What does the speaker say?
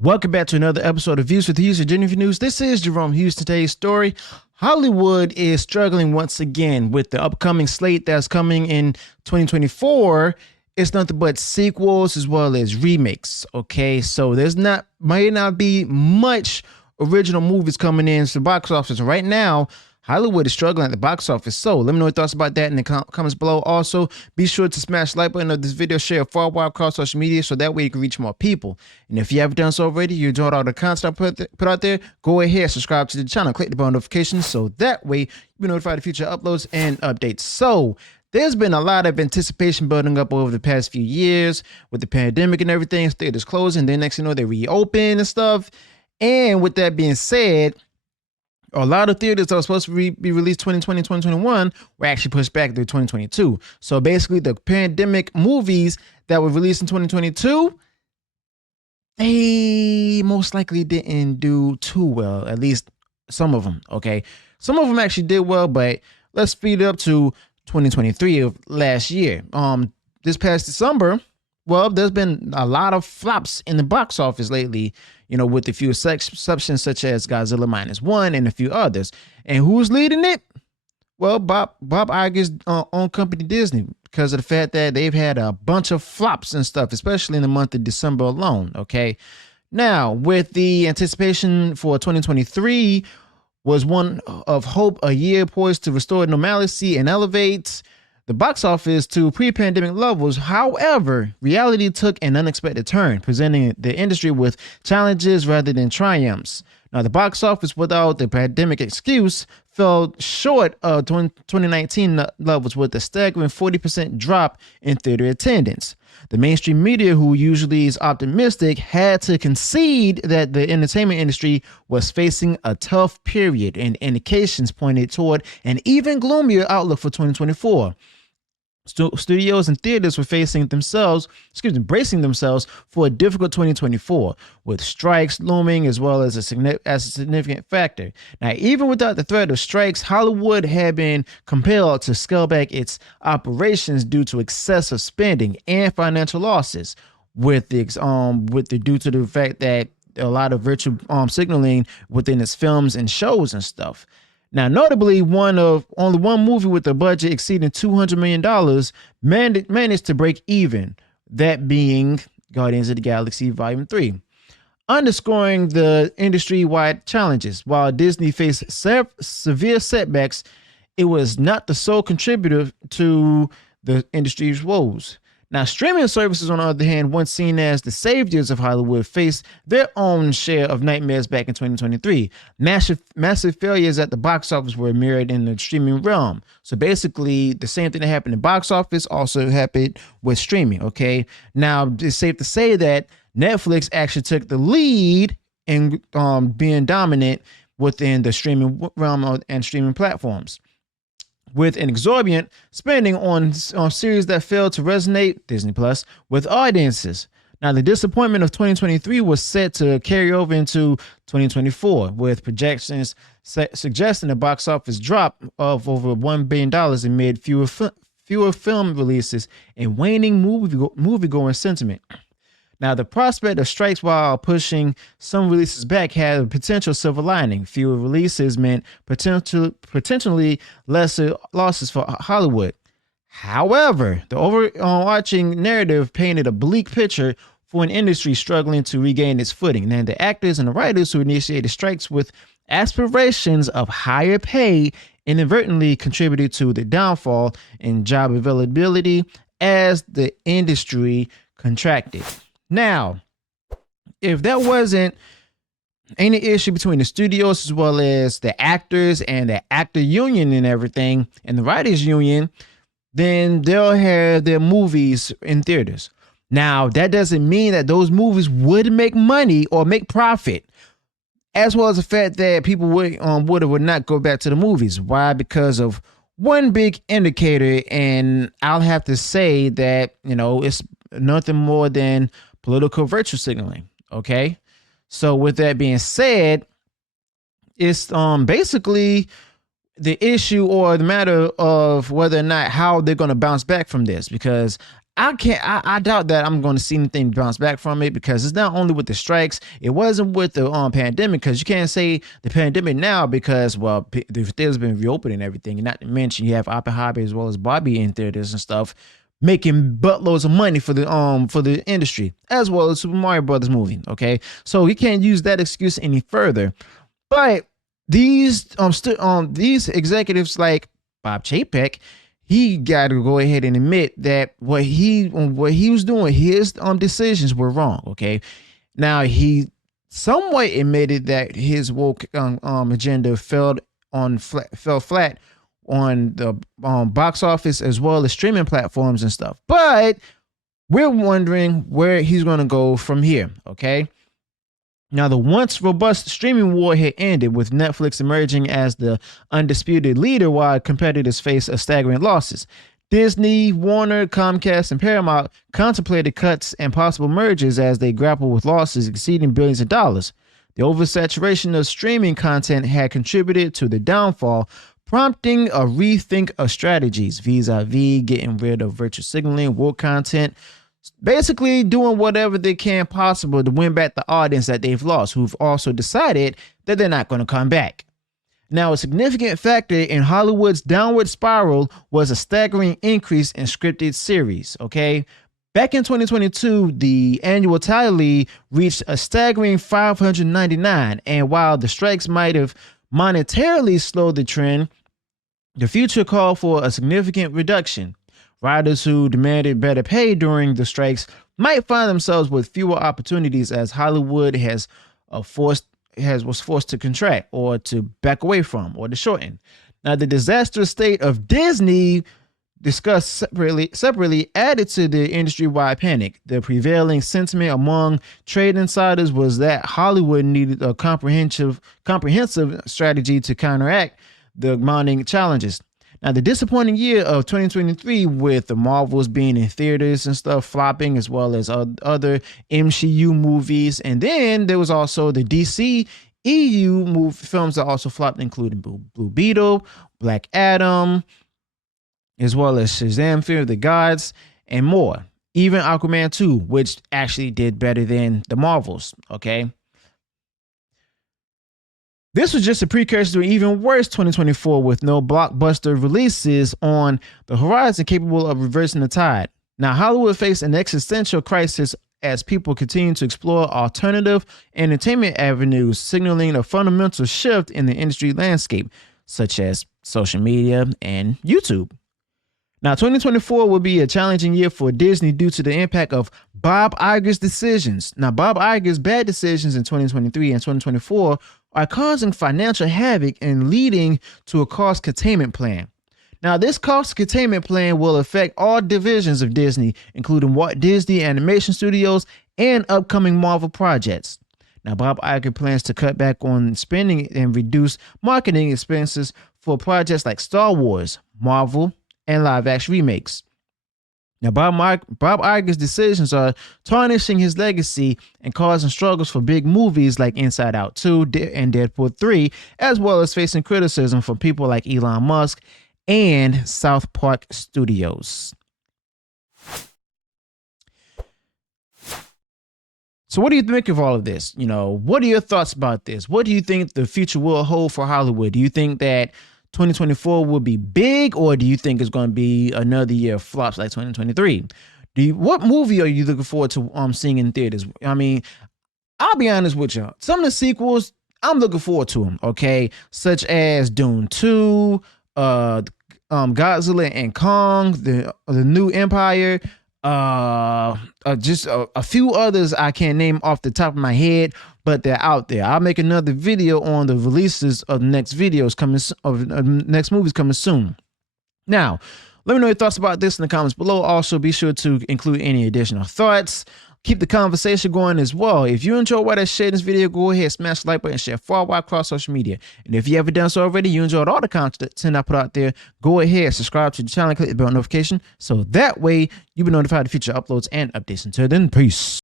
Welcome back to another episode of Views with Houston Jennifer News. This is Jerome Houston. Today's story: Hollywood is struggling once again with the upcoming slate that's coming in 2024. It's nothing but sequels as well as remakes. Okay, so might not be much original movies coming in to the box office right now. Hollywood is struggling at the box office. So let me know your thoughts about that in the comments below. Also, be sure to smash the like button of this video, share far wide across social media so that way you can reach more people. And if you haven't done so already, you enjoyed all the content I put out there, go ahead, subscribe to the channel, click the bell notifications so that way you'll be notified of future uploads and updates. So there's been a lot of anticipation building up over the past few years with the pandemic and everything. Theaters closing, then next thing you know, they reopen and stuff. And with that being said, a lot of theaters that were supposed to be released 2020, 2021 were actually pushed back to 2022. So basically the pandemic movies that were released in 2022, they most likely didn't do too well, at least some of them, okay? Some of them actually did well, but let's speed it up to 2023 of last year. This past December, well, there's been a lot of flops in the box office lately, you know, with a few exceptions such as Godzilla -1 and a few others. And who's leading it? Well, Bob Iger's own company Disney, because of the fact that they've had a bunch of flops and stuff, especially in the month of December alone. Okay, now with the anticipation for 2023 was one of hope, a year poised to restore normalcy and elevate the box office to pre-pandemic levels. However, reality took an unexpected turn, presenting the industry with challenges rather than triumphs. Now, the box office, without the pandemic excuse, fell short of 2019 levels with a staggering 40% drop in theater attendance. The mainstream media, who usually is optimistic, had to concede that the entertainment industry was facing a tough period, and indications pointed toward an even gloomier outlook for 2024. Studios and theaters were bracing themselves for a difficult 2024, with strikes looming as well as a significant factor. Now, even without the threat of strikes, Hollywood had been compelled to scale back its operations due to excessive spending and financial losses, due to the fact that a lot of virtual signaling within its films and shows and stuff. Now, notably, only one movie with a budget exceeding $200 million managed to break even, that being Guardians of the Galaxy Volume 3, underscoring the industry-wide challenges. While Disney faced severe setbacks, it was not the sole contributor to the industry's woes. Now, streaming services, on the other hand, once seen as the saviors of Hollywood, faced their own share of nightmares back in 2023. Massive failures at the box office were mirrored in the streaming realm. So basically, the same thing that happened in box office also happened with streaming, okay? Now, it's safe to say that Netflix actually took the lead in being dominant within the streaming realm and streaming platforms, with an exorbitant spending on series that failed to resonate, Disney Plus, with audiences. Now, the disappointment of 2023 was set to carry over into 2024, with projections suggesting a box office drop of over $1 billion amid fewer film releases and waning moviegoing sentiment. Now, the prospect of strikes while pushing some releases back had a potential silver lining. Fewer releases meant potentially lesser losses for Hollywood. However, the overarching narrative painted a bleak picture for an industry struggling to regain its footing. And the actors and the writers who initiated strikes with aspirations of higher pay inadvertently contributed to the downfall in job availability as the industry contracted. Now, if that wasn't any issue between the studios as well as the actors and the actor union and everything, and the writers union, then they'll have their movies in theaters. Now, that doesn't mean that those movies would make money or make profit, as well as the fact that people would or would not go back to the movies. Why? Because of one big indicator, and I'll have to say that, you know, it's nothing more than political virtue signaling. Okay, so with that being said, it's basically the issue or the matter of whether or not how they're going to bounce back from this, because I doubt that I'm going to see anything bounce back from it, because it's not only with the strikes. It wasn't with the pandemic, because you can't say the pandemic now, because well, the theaters been reopening and everything, and not to mention you have Oppenheimer as well as Barbie in theaters and stuff, making buttloads of money for the industry, as well as Super Mario Brothers movie. Okay, so you can't use that excuse any further. But these executives like Bob Chapek, he got to go ahead and admit that what he was doing, his decisions were wrong. Okay, now he somewhat admitted that his woke agenda fell flat on the box office as well as streaming platforms and stuff. But we're wondering where he's going to go from here. Okay. Now, the once robust streaming war had ended, with Netflix emerging as the undisputed leader while competitors face a staggering losses. Disney, Warner, Comcast, and Paramount contemplated cuts and possible mergers as they grapple with losses exceeding billions of dollars. The oversaturation of streaming content had contributed to the downfall, prompting a rethink of strategies vis-a-vis getting rid of virtual signaling, woke content, basically doing whatever they can possible to win back the audience that they've lost, who've also decided that they're not going to come back. Now, a significant factor in Hollywood's downward spiral was a staggering increase in scripted series. Okay, back in 2022, the annual tally reached a staggering 599, and while the strikes might have monetarily slowed the trend, the future called for a significant reduction. Writers who demanded better pay during the strikes might find themselves with fewer opportunities, as Hollywood was forced to contract or to back away from or to shorten. Now, the disastrous state of Disney, discussed separately, added to the industry-wide panic. The prevailing sentiment among trade insiders was that Hollywood needed a comprehensive strategy to counteract the mounting challenges. Now, the disappointing year of 2023, with the Marvels being in theaters and stuff flopping, as well as other MCU movies, and then there was also the DC EU films that also flopped, including Blue Beetle, Black Adam, as well as Shazam: Fear of the Gods, and more. Even Aquaman 2, which actually did better than the Marvels. Okay. This was just a precursor to an even worse 2024, with no blockbuster releases on the horizon capable of reversing the tide. Now, Hollywood faced an existential crisis as people continue to explore alternative entertainment avenues, signaling a fundamental shift in the industry landscape, such as social media and YouTube. Now, 2024 will be a challenging year for Disney due to the impact of Bob Iger's decisions. Now, Bob Iger's bad decisions in 2023 and 2024 are causing financial havoc and leading to a cost containment plan. Now, this cost containment plan will affect all divisions of Disney, including Walt Disney Animation Studios and upcoming Marvel projects. Now, Bob Iger plans to cut back on spending and reduce marketing expenses for projects like Star Wars, Marvel, and live-action remakes. Now, Bob Iger's decisions are tarnishing his legacy and causing struggles for big movies like Inside Out 2 and Deadpool 3, as well as facing criticism from people like Elon Musk and South Park Studios. So what do you think of all of this? What are your thoughts about this? What do you think the future will hold for Hollywood? Do you think that 2024 will be big, or do you think it's going to be another year of flops like 2023? What movie are you looking forward to seeing in theaters? I mean, I'll be honest with you. Some of the sequels, I'm looking forward to them, okay? Such as Dune 2, Godzilla and Kong, the New Empire, just a few others I can't name off the top of my head, but they're out there. I'll make another video on the releases of next next movies coming soon. Now, let me know your thoughts about this in the comments below. Also, be sure to include any additional thoughts. Keep the conversation going as well. If you enjoyed what I shared in this video, go ahead, smash the like button, and share far wide across social media. And if you haven't done so already, you enjoyed all the content I put out there, go ahead, subscribe to the channel, click the bell notification, so that way you'll be notified of future uploads and updates. Until then, peace.